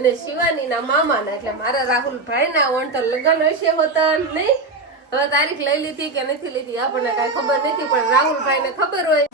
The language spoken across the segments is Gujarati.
અને શિવાનીના મામાના એટલે મારા રાહુલભાઈના ઓણ તો લગ્ન હશે હોતા નહીં. હવે તારીખ લઈ લીધી કે નથી લીધી આપણને કઈ ખબર નથી, પણ રાહુલભાઈ ને ખબર હોય.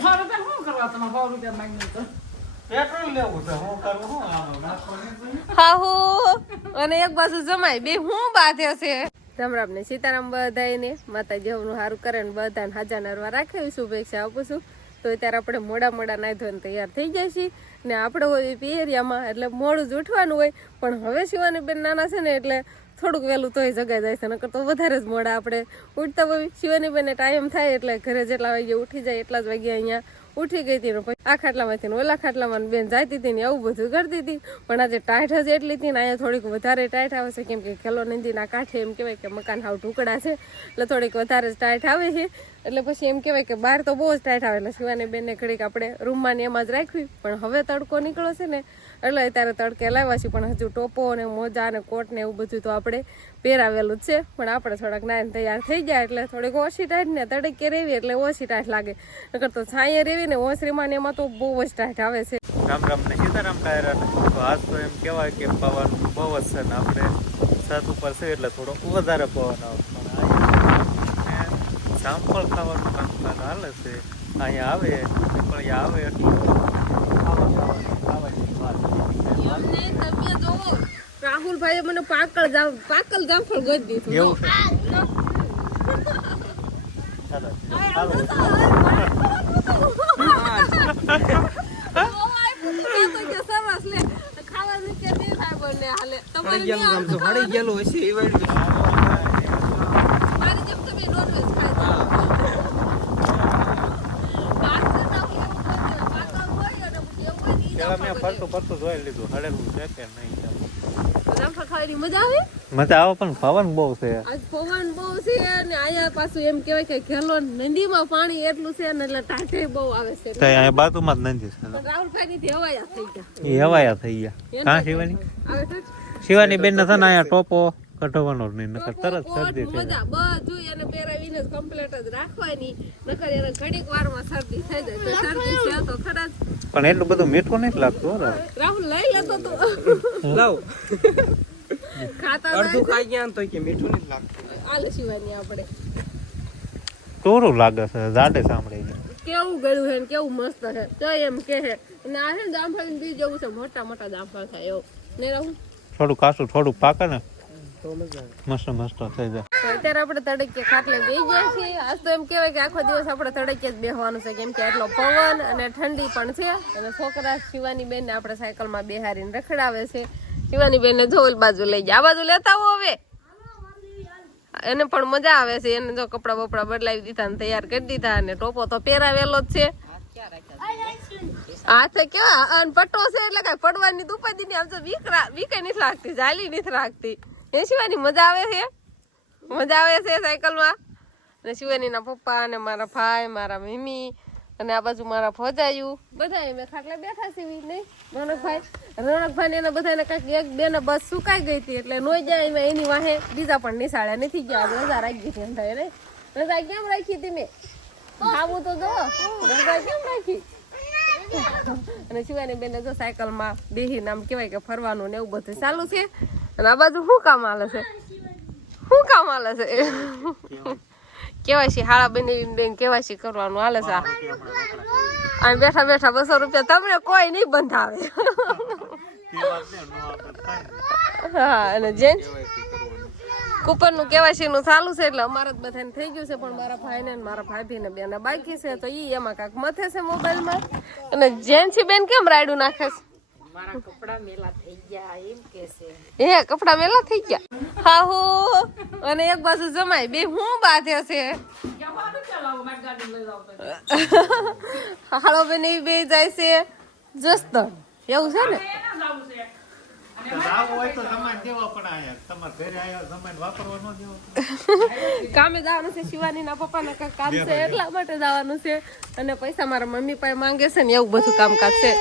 અને એક બાજુ જમાય બે હું બાધે છે. રામ ને સીતારામ બધાને માતાજી હવનું સારું કરે ને બધાને હાજા નરવા રાખે શુભેચ્છા આપું છું. તો અત્યારે આપણે મોડા નાઈ ધોઈને તૈયાર થઈ જાય છીએ ને આપણે હોય પિયરિયામાં એટલે મોડું જ ઉઠવાનું હોય. પણ હવે શિવાની બેન નાના છે ને એટલે થોડુંક વહેલું તોય જગાઈ જાય છે, નકર તો વધારે જ મોડા આપણે ઉઠતા હોય. શિવાની બેને ટાઈમ થાય એટલે ઘરે જેટલા વાગે ઉઠી જાય એટલા જ વાગે અહીંયા ઉઠી ગઈ હતી ને પછી આ ખાટલામાંથી ને ઓલા ખાટલામાં બેન જાતી હતી ને એવું બધું કરતી હતી. પણ આજે ટાઈટ જ એટલી હતી ને અહીંયા થોડીક વધારે ટાઈટ આવે છે, કેમ કે ખેલો નંદીના કાંઠે એમ કહેવાય કે મકાન હાવ ઢુકડા છે એટલે થોડીક વધારે જ ટાઈટ આવે છે. એટલે પછી એમ કહેવાય કે બહાર તો બહુ જ ટાઈટ આવે એટલે શિવાની બેનને ઘડીક આપણે રૂમમાં ને એમાં જ રાખવી. પણ હવે તડકો નીકળો છે ને એટલે અત્યારે તડકે લાવ્યા છીએ, પણ હજુ ટોપો ને મોજા ને કોટ ને એવું બધું તો આપણે પહેરાવેલું જ છે. પણ આપણે થોડાક નાઈને તૈયાર થઈ જાય એટલે થોડીક ઓછી ટાઈટ ને તડકે રહેવી એટલે ઓછી ટાઈટ લાગે, નકર તો છાંયે રહેવી ને ઓસરીમાં ને એમાં તો બહુ જ ટાઈટ આવે છે. રામ ને સીતારામ ટાયરા. તો આજ તો એમ કહેવાય કે પવન બહુ જ છે ને આપણે છત ઉપર છે એટલે થોડો વધારે પવન આવે. પણ સાંભળ ખાવાનું કામકાજ હાલે છે અહીંયા આવે પણ આવે એટલું. રાહુલભાઈએ મને પાકલ જામફળ ગોતી દીધું એવું સરસ લે ખાવાનું કે નહીં થાય બંને હાલે તમારે ગયેલું હશે મારી જેમ તમે નોનવેજ ખાય મેં ફરતું જોઈ લીધું હળેલું છે કે નહીં. જામફળ ખાવાની મજા આવે પણ પવન બહુ છે. આજ પવન બહુ છે અને અહીંયા પાછું એમ કહેવાય કે ખેલો નદીમાં પાણી એટલું છે ને એટલે ટાઢે બહુ આવે છે. અહીંયા બાજુમાં જ નદી છે. રાહુલભાઈ ની હવાયા થઈ ગયા એ હવાયા થઈ ગયા. કાં શિવાની બેન ને છે ને અહીંયા ટોપો કઢવાનો જ નહીં, નકર તરત શરદી થઈ જાય. બધું એને પહેરાવીને કમ્પ્લીટ જ રાખવાની, નકર એને ઘડીક વારમાં શરદી થઈ જાય. તો શરદી છે તો ખરા જ. પણ એટલું બધું મીઠું નથી લાગતું. રાહુલ લઈ લેતો તો લાવ ખાતા અડધું ખાઈ ગયા તો કે મીઠું નથી લાગતું. આલે શિવાની આપણે તોરું લાગે છે જાડે સાંભળીને. કેવું ગળ્યું છે ને કેવું મસ્ત છે તો એમ કે છે. અને આ છે જામફળ બી જેવું છે, મોટા જામફળ થાય એવું ને. રાહુલ થોડું કાચું થોડું પાકે ને મસ્ત થઈ જાય. અત્યારે આપણે તડકે ખાટલે બેસી ગયા છીએ. આજ તો એમ કહેવાય કે આખો દિવસ આપણે તડકે જ બેસવાનું છે, કેમ કે આટલો પવન અને ઠંડી પણ છે. અને છોકરા શિવાની બેન ને આપણે સાયકલમાં બેહારીને રખડાવે છે. શિવાની બેન ને જોલ બાજુ લઈ જાય, આ બાજુ લેતા આવો હવે. એને પણ મજા આવે છે. એને જો કપડા બપડા બદલાવી દીધા ને તૈયાર કરી દીધા અને ટોપો તો પહેરાવેલો જ છે. હાથે કેવા પટ્ટો છે એટલે કઈ પડવાની દુપાદી ની આમ તો વીકે નથી લાગતી, જાલી નથી રાખતી. એ શિવાની મજા આવે છે સાયકલમાં. અને શિવાની ના પપ્પા અને મારા ભાઈ મારા મમ્મી અને આ બાજુ મારા ભોજાયું બધા મેં ખાટલા બેઠા છે નહીં. રોનકભાઈ ને એના બધાને કઈક એક બે ને બસ સુકાઈ ગઈ હતી એટલે નોઈ જાય એની વાહે બીજા પણ નિશાળ્યા નથી ગયા. રજા રાખી હતી એમ થાય ને. રજા કેમ રાખી હતી મેં ખાવું તો જો રજા કેમ રાખી. અને શિવાની બેન જો સાયકલમાં બેહીને આમ કેવાય કે ફરવાનું ને એવું બધું ચાલુ છે. અને આ બાજુ શું કામ હાલે છે કેવાયસી હાળા બેન કેવાયસી કરવાનું હાલે છે. અને બેઠા 200 રૂપિયા તમને કોઈ નહીં બંધાવે. હા અને જેન કુપન નું કેવાયસી નું ચાલુ છે એટલે અમારે જ બધાને થઈ ગયું છે. પણ મારા ભાઈ ને મારા ભાભી ને બેન બાકી છે તો ઈ એમાં કાંક મથે છે મોબાઈલ માં. અને જેન્સી બેન કેમ રાયડું નાખે છે? મારા કપડા મેલા થઈ ગયા એમ કે છે. એ કપડા મેલા થઈ ગયા. હા હો. અને એક બાજુ જમાય બે હું બાધે છે. હાલો બેન એ બે જાય છે જસ્ત એવું છે ને. કામે જવાનું છે. શિવાની ના પપ્પા ના કઈક કામ છે એટલા માટે જવાનું છે. અને પૈસા મારા મમ્મી પાસે માંગે છે ને એવું બધું કામકાજ છે.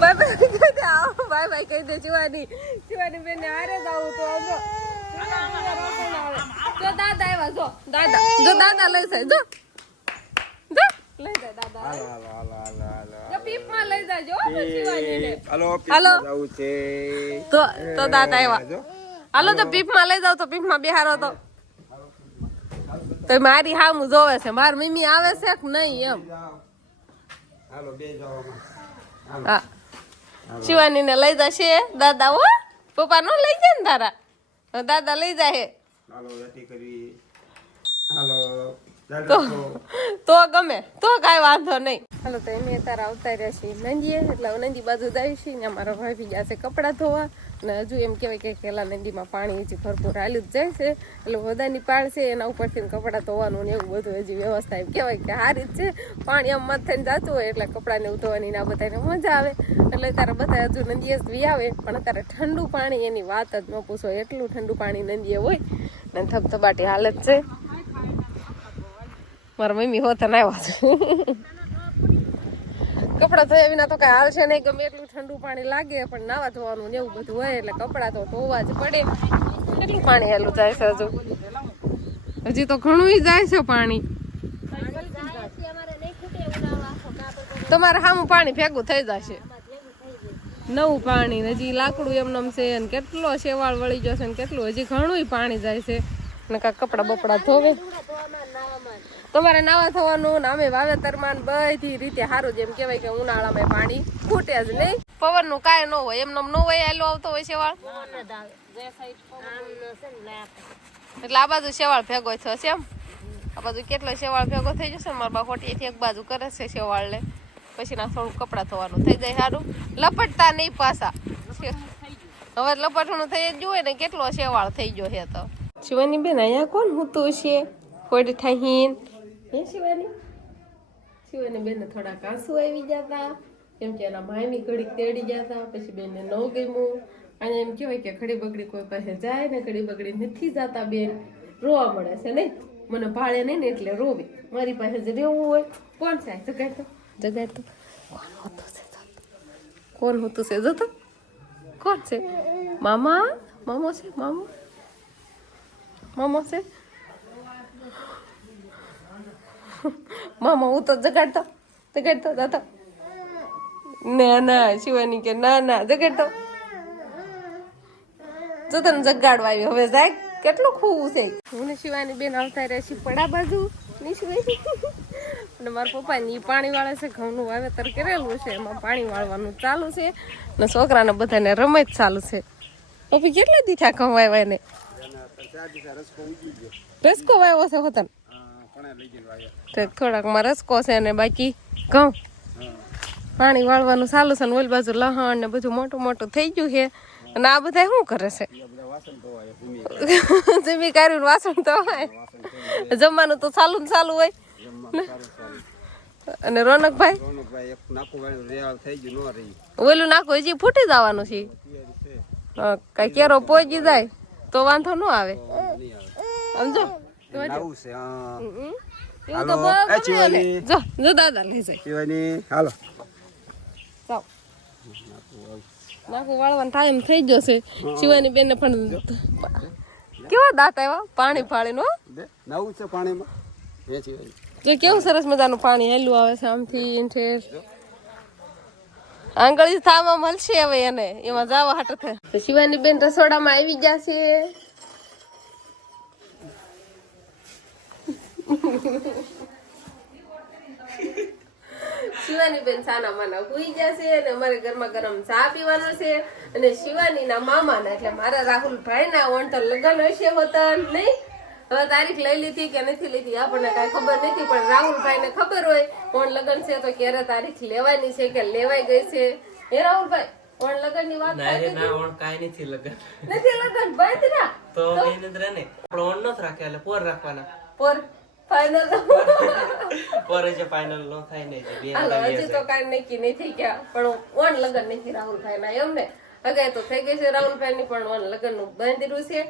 બાય બાય કહી દે શિવાની બેન ને હારે જ આવું તો દાદા આવ્યા દાદા લઈ જાય લઈ જાય દાદા પીપમાં લઈ જાજો શિવાનીને. હાલો હાલો. જવું છે તો દાદા આવ્યા. હાલો તો પીપમાં લઈ જાવ તો પીપમાં બેહારો તો મારી હામું જોવે છે મારી મમ્મી આવે છે કે નહીં એમ. હાલો બે જાઓ હા શિવાની ને લઈ જશે દાદા. હો પપ્પા નો લઈ જાય ને તારા દાદા લઈ જાય. હાલો રેડી કરી હાલો તો ગમે તો કાંઈ વાંધો નહીં. હાલો તો એમ તારા આવતા રહ્યા છીએ નંદીએ એટલે નંદી બાજુ જાય છે ને અમારા ભાભી ગયા છે કપડાં ધોવા ને હજુ એમ કહેવાય કે પેલા નદીમાં પાણી હજી ભરપૂર હાલ્યું જ જાય છે એટલે વધાની પાળ છે એના ઉપરથી કપડાં ધોવાનું ને એવું બધું હજી વ્યવસ્થા એમ કહેવાય કે સારી જ છે. પાણી આમ મત થઈને જતું હોય એટલે કપડાને એવું ધોવાની ને આ બધાને મજા આવે એટલે તારા બધા હજુ નદીએ જ વી આવે પણ અત્યારે ઠંડુ પાણી એની વાત જ ન પૂછો એટલું ઠંડુ પાણી નદીએ હોય ને ધબધબાટી હાલત છે. મારા મમ્મી હોતા ના આવ્યા છે કપડાં ધોયા વિના તો કઈ હાલશે નહીં ગમે એટલું ઠંડુ પાણી લાગે પણ નાવા ધોવાનું ને એવું બધું હોય એટલે કપડાં તો ધોવા જ પડે. કેટલું પાણી હેલું જાય છે હજી તો ઘણું જાય છે પાણી. તમારે સામું પાણી ભેગું થઈ જશે નવું પાણી હજી લાકડું એમનેમ છે ને કેટલો શેવાળ વળી જશે ને કેટલું હજી ઘણું પાણી જાય છે ને કાંઈક કપડા બપડા ધોવે. તમારે નાવા થવાનું ને અમે વાવેતરમાં બધી રીતે સારું જેમ કહેવાય કે ઉનાળામાં પાણી ખૂટે જ નહીં. પવનનું કાંઈ ન હોય એમને ન હોય એલો આવતો હોય શેવાળ એટલે આ બાજુ શેવાળ ભેગો થયો છે એમ. આ બાજુ કેટલો શેવાળ ભેગો થઈ જશે મારા બા ખોટીએથી એક બાજુ કરે છે શેવાળને પછી ના થોડું કપડાં ધોવાનું થઈ જાય સારું લપટતા નહીં પાછા. હવે લપટવાનું થઈ જ જોવે ને કેટલો શેવાળ થઈ ગયો છે. તો શિવાની બેન અહીંયા કોણ હોતું છે કોઈ ઠહીન હે શિવાની બેન થોડા આંસુ આવી જતા કેમ કે એના ભાઈની ઘડીક તેડી જતા પછી બેનને ન ગમ્યું. અને એમ કહેવાય કે ખડી બગડી કોઈ પાસે જાય ને ખડી બગડી નથી જતા બેન રોવા મળે છે નહીં મને ભાડે નહીં ને એટલે રોવે. મારી પાસે જ રહેવું હોય કોણ છે જગાડતો કોણ હોતું છે જતો કોણ છે મામા મામો છે મામો છે મામા હું તો જગાડતો દાદા ના શિવાની કે ના જગાડતો જો તને જગાડવા આવી હવે જાય કેટલું ખૂવું છે. હું ને શિવાની બેન આવતા રહ્યા છીએ પડા બાજુ નીચે અને મારા પપ્પાની પાણી વાળે છે ઘઉંનું વાવેતર કરેલું છે એમાં પાણી વાળવાનું ચાલુ છે ને છોકરાને બધાને રમત ચાલુ છે. પપ્પી કેટલા દી થયા ઘઉં વાવ્યા ને રસકો વાવ્યો છે હોતન થોડાકમાં રસકો છે ને બાકી ઘઉં પાણી વાળવાનું ચાલુ છે ને ઓલી બાજુ લહણ ને બધું મોટું થઈ ગયું છે. અને આ બધા શું કરે છે જમી કર્યું વાસણ તો હોય જમવાનું તો ચાલુ હોય. અને રોનકભાઈ ઓલું નાખું હજી ફૂટી જવાનું છે કઈ કેરો પહોંચી જાય તો વાંધો ન આવે સમજો. જો દાદા લઈ જાય હાલો નાખું વાળવાનો ટાઈમ થઈ ગયો છે. શિવાની બેન ને પણ કેવા દાંત આવ્યા પાણી ફાળીને નવું છે પાણીમાં જો કેવું સરસ મજાનું પાણી હેલું આવે છે આમથી ઠેર આંગળી થામાં મળશે હવે એને એમાં જવા હાટ થાય. શિવાની બેન રસોડામાં આવી જશે. શિવાની બેન સાના માના હુઈ જશે અને અમારે ગરમા ગરમ ચા પીવાનો છે અને શિવાની ના મામાના એટલે મારા રાહુલભાઈ ના ઓણ તો લગ્ન હશે હોતા નહીં. હવે તારીખ લઈ લીધી કે નથી લીધી આપણને કઈ ખબર નથી પણ રાહુલભાઈ ને ખબર હોય ઓણ લગ્ન છે તો ક્યારે તારીખ લેવાની છે કે લેવાઈ ગઈ છે. હે રાહુલભાઈ ઓણ લગ્ન ની વાત નથી લગ્ન બંધ ના તો ઓણ નથી રાખે એટલે પોર રાખવાના પોર ફાઇનલ ફાઇનલ નો થાય ને હજી તો કઈ નક્કી નહીં થઈ ગયા પણ ઓન લગ્ન નથી રાહુલભાઈ ના એમ ને અગાય તો થઈ ગઈ છે રાહુલભાઈ ની પણ ઓન લગ્ન નું બંધેલું છે.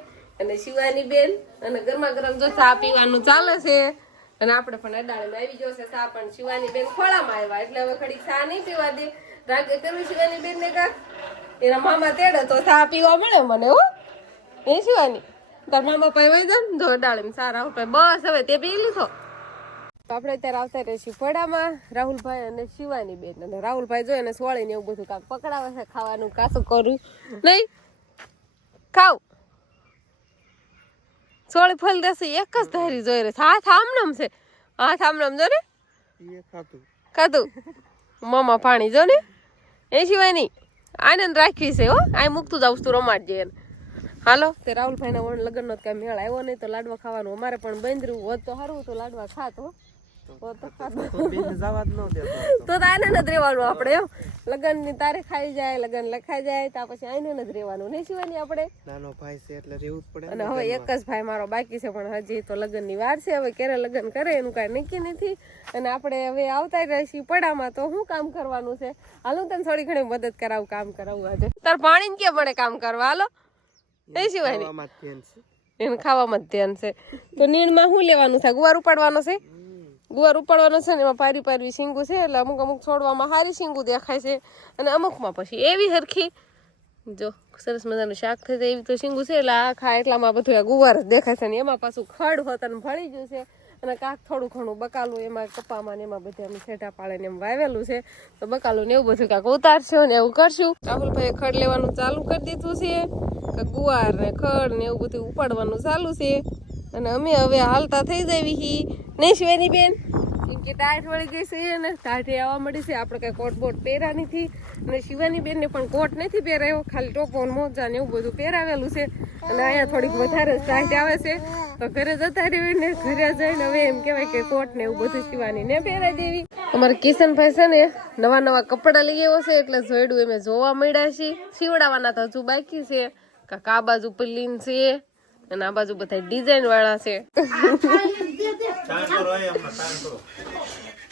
અને શિવાની બેન અને ગરમા ગરમ જો ચા પીવાનું ચાલે છે અને આપણે પણ અડાળીમાં આવી જશે ચા પણ શિવાની બેન ખોળામાં આવ્યા એટલે હવે ઘડીક ચા નહીં પીવા દે રાગે કરવી શિવાની બેન ને કાક એના મામા તેડે તો ચા પીવા મળે મને હો એ શિવાની તાર મામા પાઈ વઈ જાય ને જો અડાળીમાં ચા રાહુલભાઈ બસ હવે તે પી લીધો આપણે અત્યારે આવતા રહીશું પડામાં રાહુલભાઈ અને શિવાની બેન. અને રાહુલભાઈ જોઈએ ને સોળીને એવું બધું કાંક પકડાવે છે ખાવાનું. કાશું કરું નહીં ખાવ સોળી ફલ દેશે એક જ ધારી જોઈ રહી. હાથ આમનામ છે, હાથ આમનામ જો ને ખાધું મામા પાણી જો ને એ સિવાય નહીં આનંદ રાખવી છે. હો આ મૂકતું જાવ તું રમાડજે એને. હાલો તે રાહુલભાઈના વણ લગ્નનો કઈ મેળ આવ્યો નહીં તો લાડવા ખાવાનું અમારે પણ બંધરું હોત તો સારું તો લાડવા ખાતો તો આને નથી રહેવાનું આપણે. એમ લગ્નની તારીખ આવી જાય, લગ્ન લખાઈ જાય તો પછી આને નથી રહેવાનું નહીં સિવાની આપણે. નાનો ભાઈ છે એટલે રહેવું જ પડે. અને હવે એક જ ભાઈ મારો બાકી છે પણ હજી તો લગ્નની વાર છે. હવે ક્યારે લગ્ન કરે એનું કાંઈ નક્કી નથી. અને આપણે હવે આવતા રહીશું પડામાં તો શું કામ કરવાનું છે. હાલો તને થોડી ઘણી મદદ કરાવું, કામ કરાવું. આજે તાર પાણી ક્યાં પડે કામ કરવા. હાલો નહીં સિવાય એને ખાવામાં જ ધ્યાન છે. તો નીણમાં શું લેવાનું છે? ગુવાર ઉપાડવાનો છે. ગુવાર ઉપાડવાનો છે ને એમાં પારી પારવી શીંગું છે એટલે અમુક અમુક છોડવામાં સારી શીંગું દેખાય છે અને અમુકમાં પછી એવી હરખી જો સરસ મજાનું શાક થઈ જાય એવી તો શીંગું છે. એટલે આ ખા એટલામાં બધું આ ગુવાર જ દેખાય છે ને એમાં પાછું ખડ હોત અને ભળી ગયું છે અને કાંક થોડું ઘણું બકાલું એમાં કપામાં ને એમાં બધે અમે છેટા પાડે ને એમ વાવેલું છે. તો બકાલું ને એવું બધું કાંક ઉતારશું ને એવું કરશું. રાહુલભાઈએ ખડ લેવાનું ચાલુ કરી દીધું છે. ગુવાર ને ખડ ને એવું બધું ઉપાડવાનું ચાલુ છે. અને અમે હવે હાલતા થઈ જાય નહીં શિવાની બેન કેમ કે ટાઈટ વળી ગઈ છે ને ટાઈટે આવવા મળી છે. આપણે કઈ કોટ બોટ પહેર્યા નથી અને શિવાની બેન ને પણ કોટ નથી પહેરાયો, ખાલી ટોપો મોજા ને એવું બધું પહેરાવેલું છે. અને અહીંયા થોડીક વધારે ટાઈટ આવે છે તો ઘરે જતા રહેવી ને ઘરે જઈને હવે એમ કહેવાય કે કોટ ને એવું બધું શિવાની ને પહેરાવી દેવી. અમારે કિશનભાઈ છે ને નવા નવા કપડા લઈ આવ્યો છે એટલે જોઈડું એમ જોવા મળ્યા છે. સીવડાવવાના તો હજુ બાકી છે. કાંક આ બાજુ પલ્લીન છે અને આ બાજુ બધા ડિઝાઇન વાળા છે.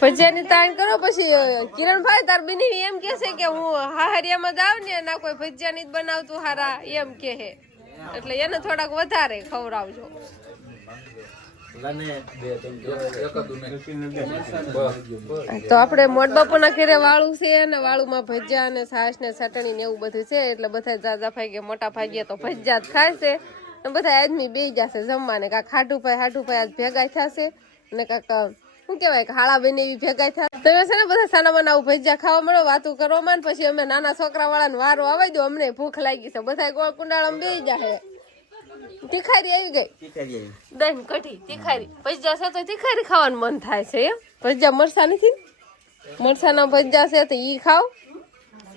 ભજીયાની તાણ કરો પછી કિરણભાઈ તાર બની એમ કે છે કે હું હાહરિયામાં જાવ ને ના કોઈ ભજીયા નથી બનાવતું હારા એમ કે હે એટલે એને થોડાક વધારે ખવડાવજો. તો આપણે મોટ બાપુના ઘરે વાળું છે ને વાળુમાં ભજીયા અને છાશ ને ચટણી ને એવું બધું છે એટલે બધા જાજા ભાઈ મોટા ભાઈ તો ભજીયા જ ખાય છે. બધા આદમી બે જશે જમવાને. કાંક હાટુભાઈ આજ ભેગા થશે ને કાંક શું કેવાય કે હાળા બેન એવી ભેગા થયા. તમે છે ને બધા સાના બનાવું ભજીયા ખાવા મળો વાતું કરવા માં પછી અમે નાના છોકરા વાળાને વારો આવી દો અમને ભૂખ લાગી છે. બધા ગોળ કુંડાળામાં બે જશે. તીખારી આવી ગઈ દહીં કઢી તીખારી ભજીયા છે તો તીખારી ખાવાનું મન થાય છે. એમ ભજીયા મરસા નથી, મરસાના ભજીયા છે તો ઈ ખાવ.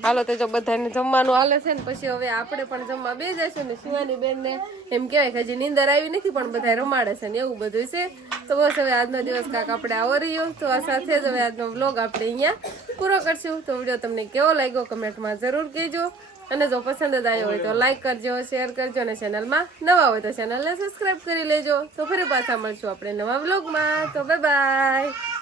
હાલો તો જો બધાને જમવાનું હાલે છે ને પછી હવે આપણે પણ જમવા બે જઈશું ને શિવાની બેન ને એમ કહેવાય કે હજી નીંદર આવી નથી પણ બધા રમાડે છે ને એવું બધું છે. તો બસ હવે આજનો દિવસ કાંક આપણે આવો રહ્યો. તો આ સાથે જ હવે આજનો વ્લોગ આપણે અહીંયા પૂરો કરશું. તો વિડીયો તમને કેવો લાગ્યો કમેન્ટમાં જરૂર કહેજો અને જો પસંદ જ આવ્યો હોય તો લાઈક કરજો, શેર કરજો અને ચેનલમાં નવા હોય તો ચેનલને સબસ્ક્રાઈબ કરી લેજો. તો ફરી પાછા મળશું આપણે નવા વ્લોગમાં. તો બાય બાય.